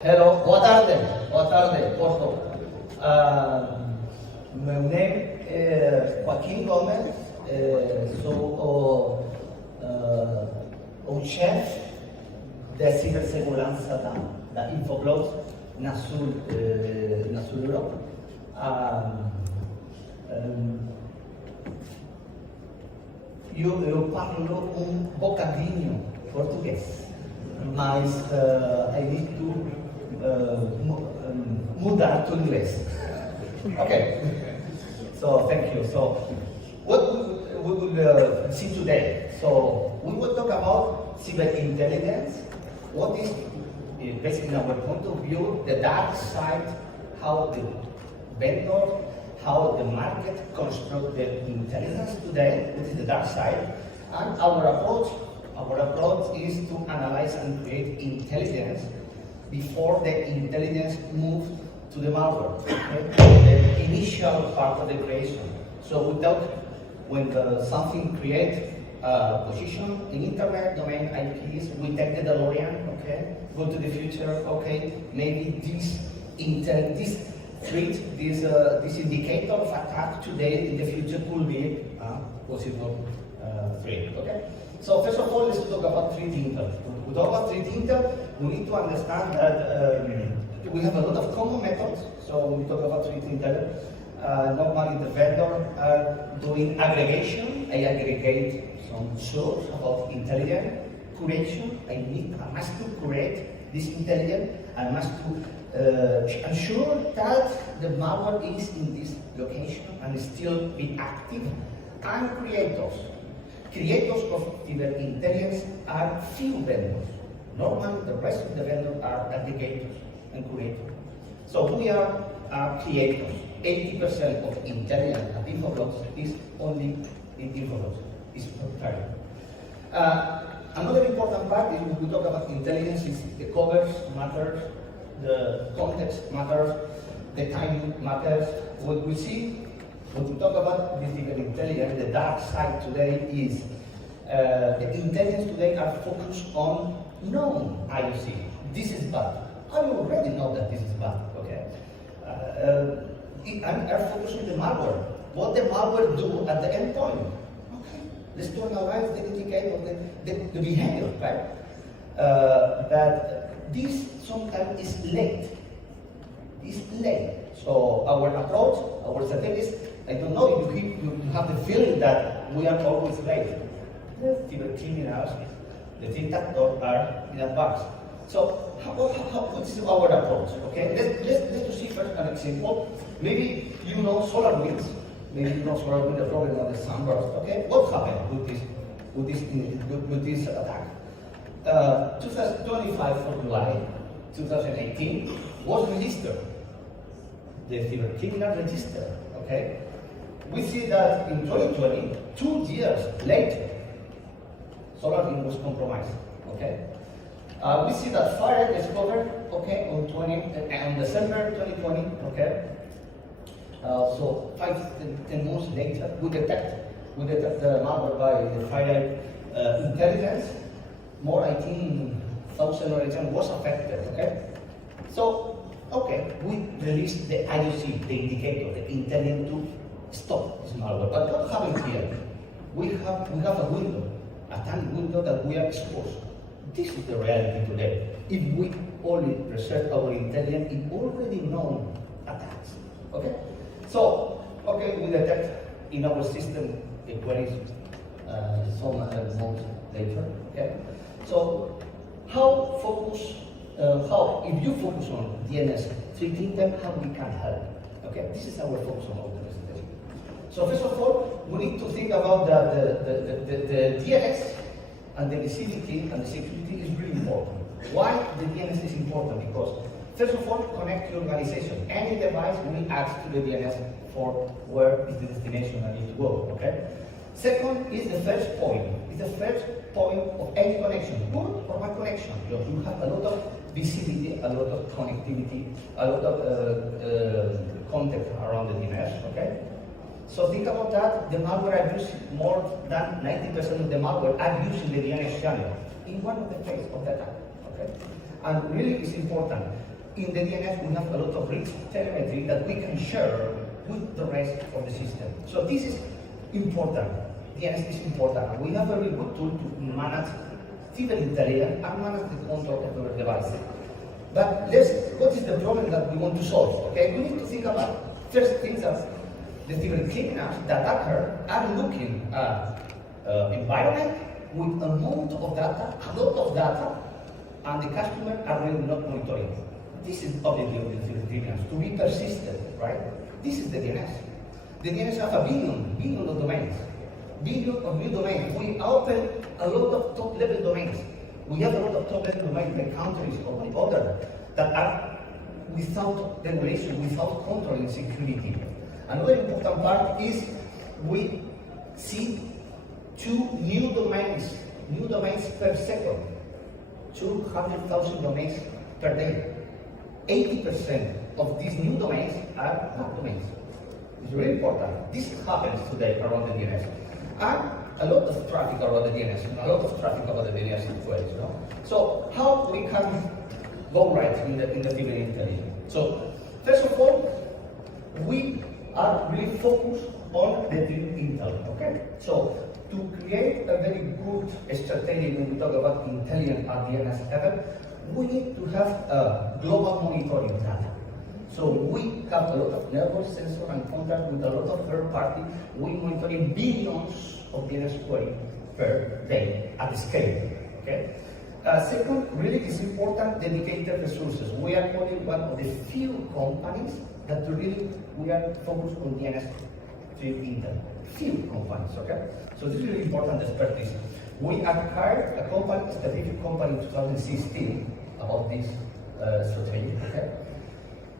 Hello, boa tarde, por favor. Meu nome é Joaquín Gomes, sou o chefe da cibersegurança da Infoblox na Sul Europa. Eu falo bocadinho português, mas I need to mudar to inglês. Okay, so thank you. So what we will see today. So we will talk about cyber intelligence. What is basically, in our point of view, the dark side, how the vendor, how the market construct the intelligence today. This is the dark side, and our approach is to analyze and create intelligence before the intelligence moves to the malware, okay? The initial part of the creation. So without, when something creates a position in internet, domain IPs, we take the DeLorean, okay? Go to the future, okay? Maybe this threat, this indicator of attack today in the future could be a possible threat, okay? So first of all, let's talk about threat intel. We talk about threat intel, we need to understand that we have a lot of common methods. So when we talk about threat intel, normally the vendor are doing aggregation. I aggregate some source about intelligence. Curation, I must to create this intelligence. I must to ensure that the malware is in this location and still be active. And creators of cyber intelligence are few vendors. Normally, the rest of the vendors are aggregators and curators. So we are creators. 80% of intelligence at Infoblox is only in Infoblox. It's proprietary. Another important part is when we talk about intelligence is the covers matters, the context matters, the timing matters. What we see when we talk about this cyber intelligence, the dark side today is the intelligence today are focused on known IOC. This is bad. I already know that this is bad, okay? And are focused on the malware. What the malware do at the endpoint. Okay, let's to analyze the indicator, the behavior, right? That this sometimes is late. It's late. So our approach, our strategies, I don't know if you have the feeling that we are always late. The cyber criminals, the detectors are in advance. So what is our approach? Okay, let's see first an example. Maybe you know SolarWinds. Maybe you know SolarWinds, the problem of the sunburst. Okay, what happened with this attack? 25 of July 2018 was registered. The cyber criminal register. Okay, we see that in 2020, 2 years later, SolarWinds was compromised. Okay. We see that fire discovered, okay, on December 2020, okay. So 5-10 months later, we detect the malware by the fire intelligence. More, I think, 1,000 organizations was affected, okay. So, okay, we released the IOC, the indicator, the intelligence to stop this malware. But what happened here? We have a window, a tiny window that we are exposed. This is the reality today. If we only preserve our intelligence in already known attacks, okay? So, okay, we detect in our system the queries some months later, okay? So, if you focus on DNS threat intel, how we can help, okay? This is our focus on all the presentation. So first of all, we need to think about the DNS and the visibility and the security is really important. Why the DNS is important? Because first of all, connect your organization. Any device will ask to the DNS for where is the destination I need to go, okay? Second is the first point. It's the first point of any connection, good or bad connection. You have a lot of visibility, a lot of connectivity, a lot of content around the DNS, okay? So think about that. The malware abuse, more than 90% of the malware are using the DNS channel in one of the phases of the attack. Okay, and really it's important. in the DNS we have a lot of rich telemetry that we can share with the rest of the system. So this is important. DNS is important. We have a very good tool to manage cyber intelligence and manage the control of our devices. But what is the problem that we want to solve? Okay, we need to think about first things that the cyber criminals, the attackers, are looking at environment with a amount of data, a lot of data, and the customer are really not monitoring. This is the objective of the cyber criminals, to be persistent, right? This is the DNS. The DNS have a billion of domains. Billion of new domains. We open a lot of top-level domains. We have a lot of top-level domains by countries or by others that are without regulation, without control and security. Another important part is we see 2 new domains per second, 200,000 domains per day. 80% of these new domains are bad domains. It's really important. This happens today around the DNS. And a lot of traffic around the DNS, a lot of traffic about the DNS queries. You know? So how we can go right in the cyber intelligence? So first of all, we are really focused on the threat intel. Okay. So to create a very good strategy when we talk about intelligence at DNS level, we need to have a global monitoring data. So we have a lot of network sensor and contact with a lot of third party. We monitoring billions of DNS queries per day at scale. Okay. Second, really is important dedicated resources. We are only one of the few companies that really we are focused on DNS threat intel. Few companies. Okay. So this is really important expertise. We acquired a company, a specific company in 2016 about this strategy. Okay.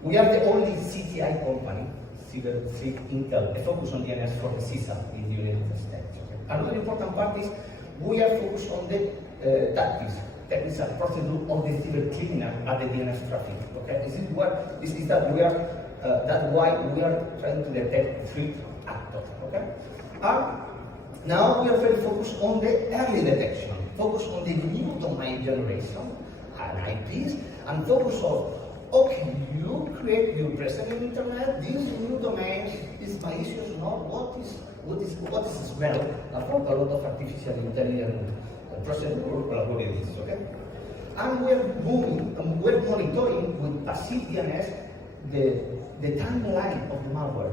We are the only CTI company, Cyber Threat Intel, focused on DNS for the CISA in the United States. Okay. Another important part is we are focused on the tactics. That is a procedure of the cyber criminal at the DNS traffic. Okay. This is that we are that's why we are trying to detect threat actors. Okay. Now we are very focused on the early detection, focus on the new domain generation and IPs, and focus on, okay, you create your presence in internet, these new domains is malicious, not what is smell about a lot of artificial intelligence procedure algorithms, okay? And we're monitoring with passive DNS the timeline of the malware,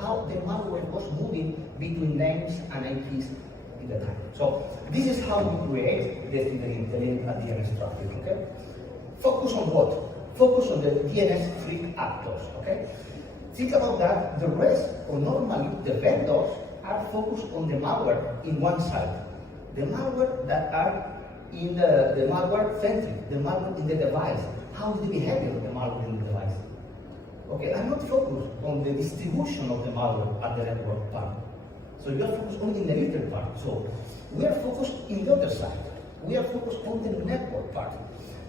how the malware was moving between names and IPs in the time. So this is how we create the intelligence at DNS traffic, okay? Focus on what? Focus on the DNS threat actors, okay? Think about that. The rest, or normally the vendors, are focused on the malware in one side. The malware that are in the malware centric, the malware in the device. How is the behavior of the malware in the device? Okay, I'm not focused on the distribution of the malware at the network part. So you are focused only in the little part. So we are focused in the other side. We are focused on the network part.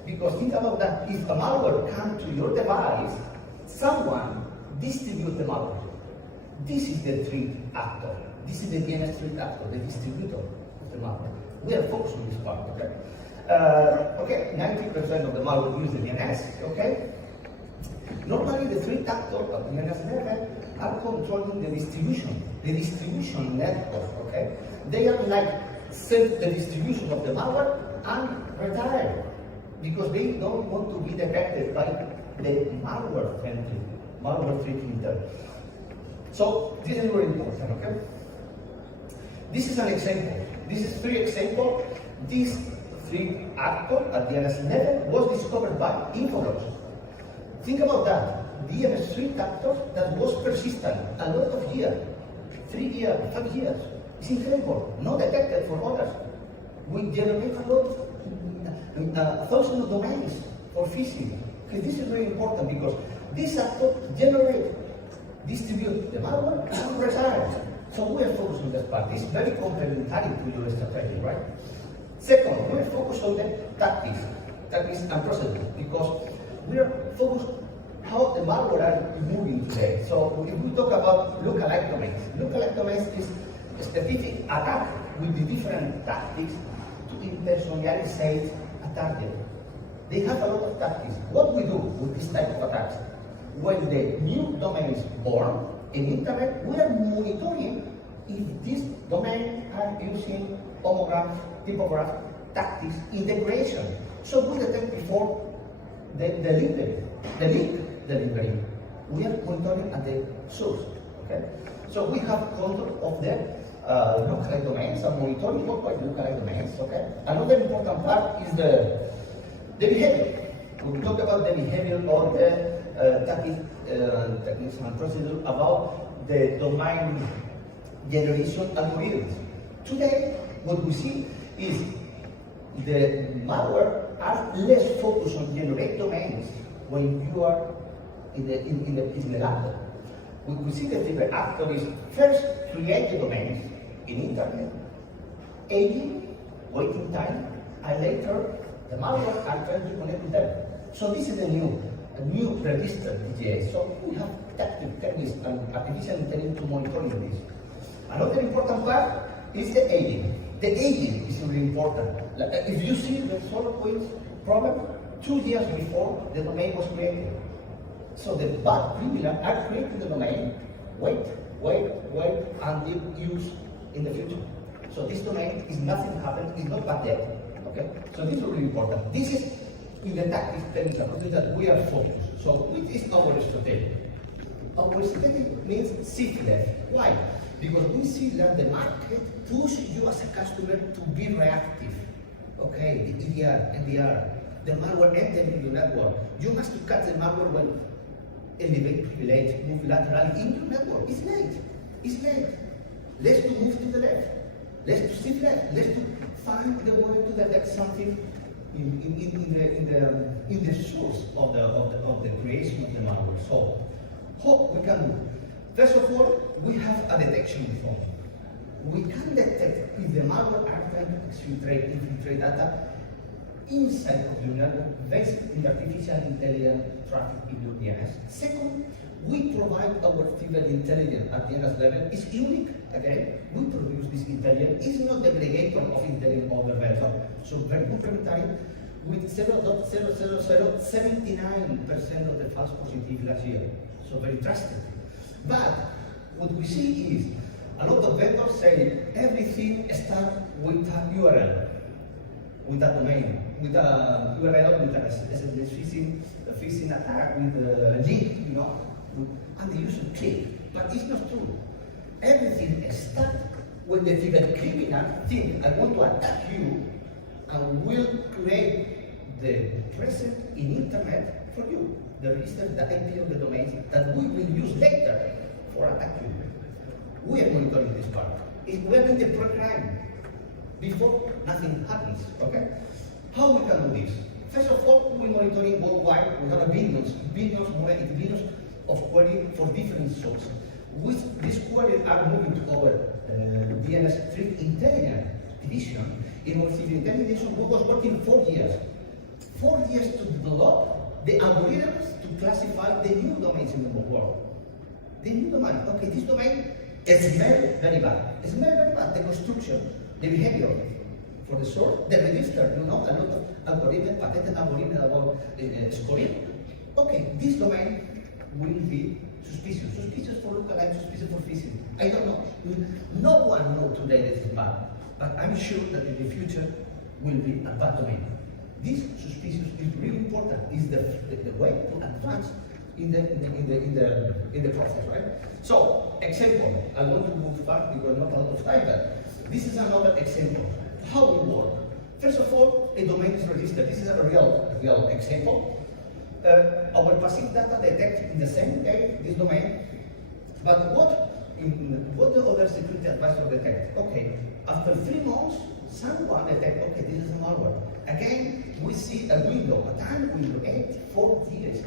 Because think about that, if a malware comes to your device, someone distributes the malware. This is the threat actor. This is the DNS threat actor, the distributor of the malware. We are focused on this part, okay? Okay, 90% of the malware use the DNS, okay? Normally the threat actor at DNS level are controlling the distribution network, okay? They are like set the distribution of the malware and retire, because they don't want to be detected by the malware threat intel. So this is very important, okay? This is an example. This is 3 examples. This threat actor at DNS level was discovered by Infoblox. Think about that. DNS threat actor that was persistent a lot of years, 3 years, 5 years. It's incredible. Not detected for others. We generate a lot of thousands of domains for phishing. Okay, this is very important because this actor distribute the malware and retire. So we are focused on that part. It's very complementary to your strategy, right? Second, we are focused on the tactics and procedures, because we are focused how the malware are moving today. So if we talk about lookalike domains is a specific attack with the different tactics to impersonalize a target. They have a lot of tactics. What we do? this type of attacks. When the new domain is born in internet, we are monitoring if this domain are using homograph, typograph, tactics, integration. So we detect before the link delivery. We are monitoring at the source. Okay? So we have control of the localized domains and monitoring worldwide localized domains. Okay? Another important part is the behavior. We talk about the behavior of the techniques and procedure about the domain generation algorithms. Today, what we see is the malware are less focused on generate domains when you are in the lab. We see that the actor is first create the domains in internet, aging, waiting time, and later the malware are trying to connect with them. So this is a new registered DGA. So we have techniques and artificial intelligence to monitoring this. Another important part is the aging. The aging is really important. Like, if you see the SolarWinds problem, 2 years before the domain was created. So the bad criminals are creating the domain, wait until use in the future. So this domain is nothing happened, it's not bad yet. Okay? So this is really important. This is in the tactics technical that we are focused. So what is our strategy? Our strategy means shift left. Why? Because we see that the market pushes you as a customer to be reactive. Okay, the EDR, NDR, the malware entering your network. You must catch the malware when elevate privilege, move laterally in your network. It's late. It's late. Let's to move to the left. Let's to shift left. Let's to find the way to detect something in the source of the creation of the malware. So, what we can do? First of all, we have a detection form. We can detect if the malware are trying to infiltrate data inside of your network based in artificial intelligence traffic in your DNS. Second, we provide our threat intelligence at DNS level. It's unique. Again, we produce this intelligence. It's not the aggregator of intelligence over vendor. So very complementary with 0.0079% of the false positive last year. So very trusted. But what we see is a lot of vendors say everything starts with a URL, with a domain, with a URL, with a phishing attack, with a link, and the user click. But it's not true. Everything starts when the criminal think I want to attack you and will create the present in internet for you. The register, the IP of the domains that we will use later for attacking you. We are monitoring this part. We are in the program before nothing happens. Okay? How we can do this? First of all, we monitoring worldwide. We have billions of queries for different sources. With these queries are moving to our DNS threat intelligence division. In our civil intelligence division, we was working 4 years. 4 years to develop the algorithms to classify the new domains in the world. The new domain, okay, this domain smells very bad. It smells very bad. The construction, the behavior for the source, the register, a lot of algorithms, patented algorithms about scoring. Okay, this domain will be suspicious. Suspicious for lookalike, suspicious for phishing. I don't know. No one knows today this is bad. But I'm sure that in the future will be a bad domain. This suspicious is really important. Is the way to advance in the process, right? So, example. I want to move fast because not a lot of time. But this is another example. How we work. First of all, a domain is registered. This is a real example. Our passive data detects in the same day this domain. But what the other security advisor detect? Okay, after 3 months, someone detect, okay, this is a malware. Again, we see a window, a time window, 4 years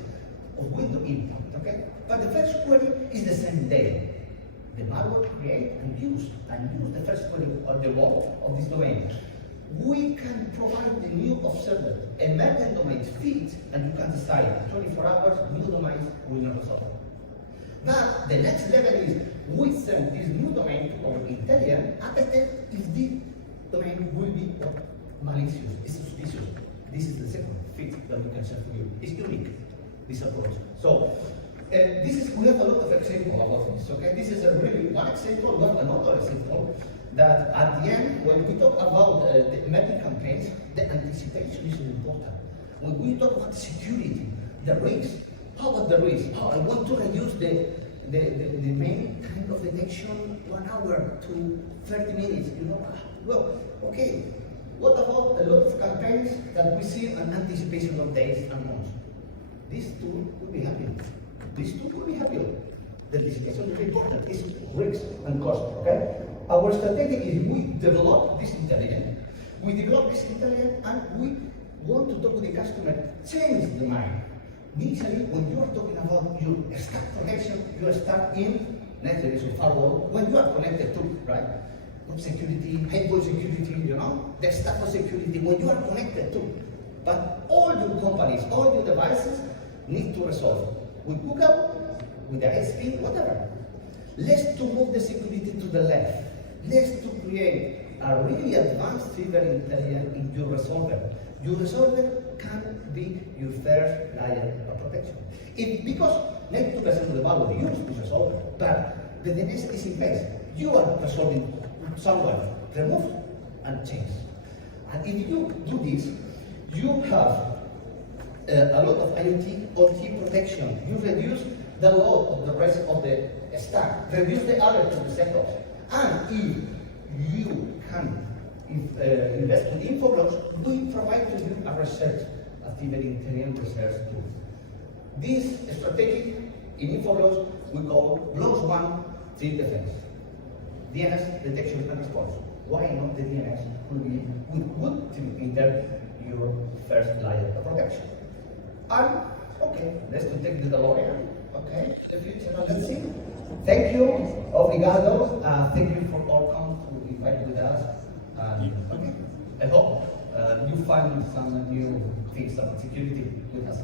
of window impact, okay? But the first query is the same day. The malware create and use the first query of the role of this domain. We can provide the new observer, emergent domains feeds, and you can decide 24 hours, new domains will not resolve. But the next level is we send this new domain to our intelligence and detect if this domain will be malicious, it's suspicious. This is the second fit that we can share for you. It's unique. this approach. So we have a lot of examples about this. Okay, this is a really one example, not another example. That at the end, when we talk about the mapping campaigns, the anticipation is important. When we talk about security, the risk, how about the risk? Oh, I want to reduce the main kind of detection 1 hour to 30 minutes. Well, okay. What about a lot of campaigns that we see an anticipation of days and months? These two will be happy. These two will be happy. The anticipation is important. It's risk and cost. Okay. Our strategy is we develop this intelligence. We develop this intelligence and we want to talk with the customer, change the mind. Initially, when you are talking about your stack connection, you are stuck in next generation firewall. When you are connected to, right? Web security, endpoint security, the stack of security, when you are connected to. But all your companies, all your devices need to resolve. With Google, with the ISP, whatever. Let's to move the security to the left. Let's to create a really advanced cyber intelligence in your resolver. Your resolver can be your first layer of protection. Because 92% of the value you use is resolver, but the DNS is in place. You are resolving someone, remove and change. And if you do this, you have a lot of IoT, OT protection. You reduce the load of the rest of the stack, reduce the alert to the sectors. And if you can invest in Infoblox, we provide to you a research, a cyber intelligence research tool. This strategy in Infoblox we call Blocks 1 Threat Defense. DNS detection and response. Why not the DNS will be good to enter your first layer of protection? And okay, let's take the DeLorean. Okay, the future. Let's see. Thank you, obrigado. Thank you for Orbcom to invite with us. Okay, I hope you find some new things about security with us.